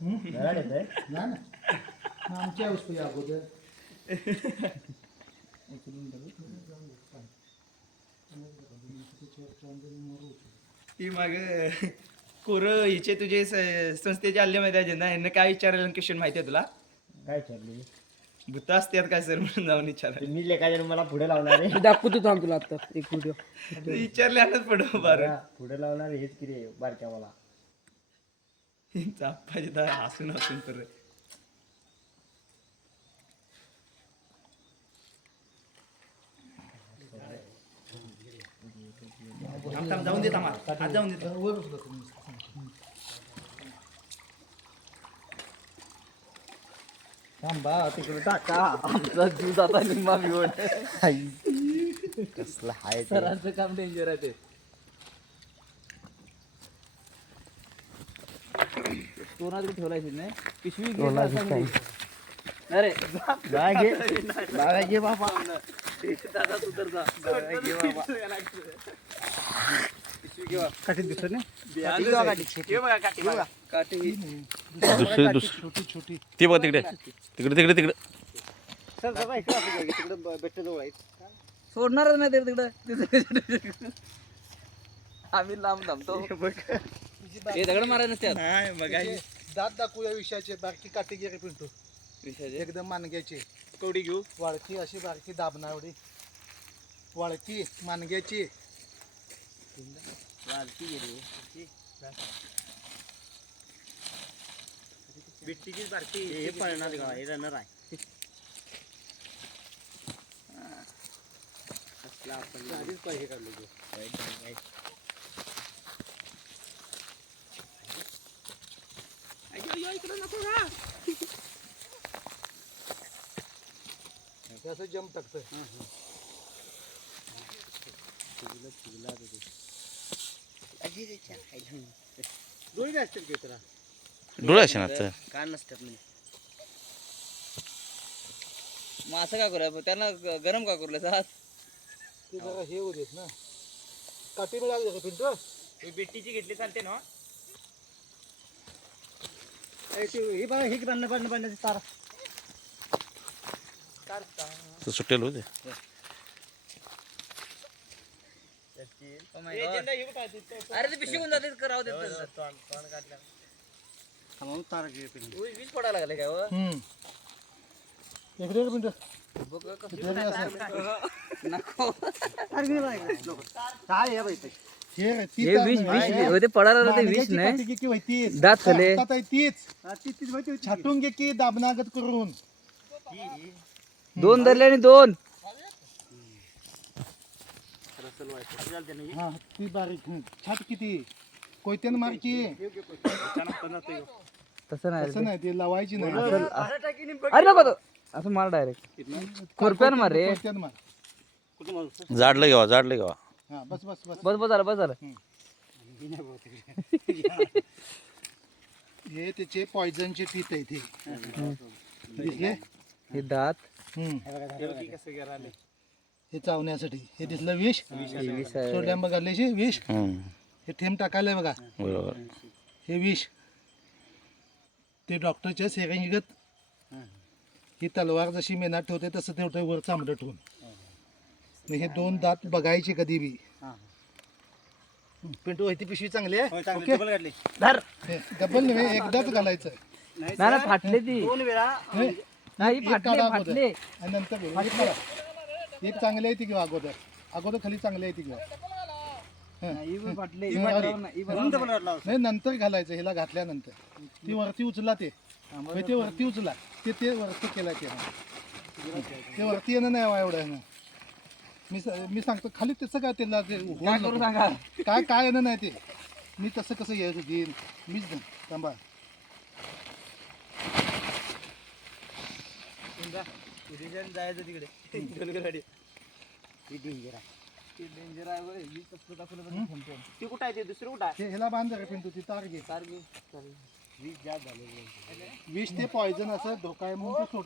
ना ना मग आमची हाऊस पाहिजे अगोदर. उचलून धरू. जाऊन दे, काय. ती माग कोर हिचे तुझे स- संस्थेचे आले माहिती आहे ना यांना काय विचारायला क्वेश्चन माहिती आहे तुला? काय चालली भूत असतात काय सर म्हणून जाऊन विचारायला तुम्ही लेखाच्या मला पुढे लावणार आहे. दाखवतो थांब तुला आता एक व्हिडिओ विचारल्यानंच पडो बार पुढे लावणार हेच की रे बारक्या मला. चापायचे तर हसून हसून तर जाऊन देत आम्हाला आज जाऊन देत थांबा तिकडे टाका आमचा जीव जाता निम्मा कसलं हाय सरांचं काम डेंजर आहे ते नाही। पिशवी. अरे जा. बाळा घे बाळा घे बाबा। दादा तर जा. पिशवी घे बा. काठी दिसत नाही काठी घे बा, काठी. घे बघा, काठी बघा. काठी ही. दुसरी दुसरी। छोटी छोटी। ते बघ तिकडे। तिकडे तिकडे तिकडे। सर इकडे असं तिकडे ब- बेट्ट जवळ आहे सोडणारच नाही ते तिकडं. आम्ही लांब थांबतो. हे दगड मारायला नसतात नाही बघायची दात दाखवू या विषयाचे बारकी काठी घे रे पिंटू. विषयाचे. एकदम मानग्याची. कवडी घेऊ? वाळकी अशी बारकी दाबना एवढी. वाळकी मानग्याची. बिट्टीचीच बारकी. हे पळणार का हे रनर आहे. आधीच पैसे काढले काय काय काय. हे असं जम टाकतं. डोळे बी असतील की तुला डोळे असे ना तर कान नसतात म्हणजे मग असं का करूया त्यांना गरम का करूया हात ते जरा हे होऊ देत ना. काठी मिळाली का पिंटू बिट्टीची घेतली चालते ना? हे बघा हे बांधणं बांधणं तार तर सुटेल होते अरे ते जाते तार वीज पडायला लागले काय व? हम्म नको हे विष नाही. विष होते पडायला लागले ते विष नाही. दात खाले. तीच होती. छाटून घे की दाबनागत करून दोन धरले आणि दोन हे- ती बारीक. छाट किती कोयत्यानं मार की तसं नाही असं नाही ते लावायची नाही अरे नको तो. असं मार डायरेक्ट खुरप्यान मार रे कोयत्यानं मारू? जाडलं घ्यावा जाडलं घ्यावा हा बस बस बस. बस बस झालं बस झालं. हे बघ त्याचे पॉयझनचे टीथ आहे ते. दिसले? हे दात. हम्म. हे बघ, कसं गेलं आले. चावण्यासाठी. हे दिसलं विष? विष आहे सोडल्याम बघाले विष? हे थेंब टाकायला बघा. बरोबर. हे विष. ते डॉक्टरच्या सेरेंजगत ही तलवार जशी मेनात ठेवते तसं ठेवतोय वर चांबडं ठेवून. हे दोन दात बघायचे कधी बी. हा. पिंटू ती पिशवी चांगली आहे? होय, चांगली. ओके. डबल काढली. हे डबल नव्हे एकदाच घालायचं. नाही, ना फाटले ती. दोन वेळा. हे, नाही एक फाटले काढा अगोदर. फाटले आणि नंतर. एक चांगली आहे ती घेऊ अगोदर. अगोदर खाली चांगली आहे ती घेऊ हं. ही पण फाटले. ही बरोबर म्हणून डबल काढला होता. नाही नंतर घालायचं हिला घातल्यानंतर. ती वरती उचला ते. ते वरती उचला. ते ते वरती केलं ते. हा. ते वरती येणं नाही एवढं. मी स- मी सांगतो खाली तसं काय त्याला ते होल काय करू नको. सांगा काय काय येणं नाही ते मी तसं कसं येत घेईन मीच देईन थांबा जायचं तिकडे. ही danger आहे. डेंजर आहे बरं. कसलं दाखवलं थांबतो. ती कुठं आहे ते दुसरं कुठं आहे हे ह्याला बांध जरा पिंटू ती तार घे घे. चालेल. वीज जास्त. विष ते पॉयझन असं धोका आहे म्हणून ते सोड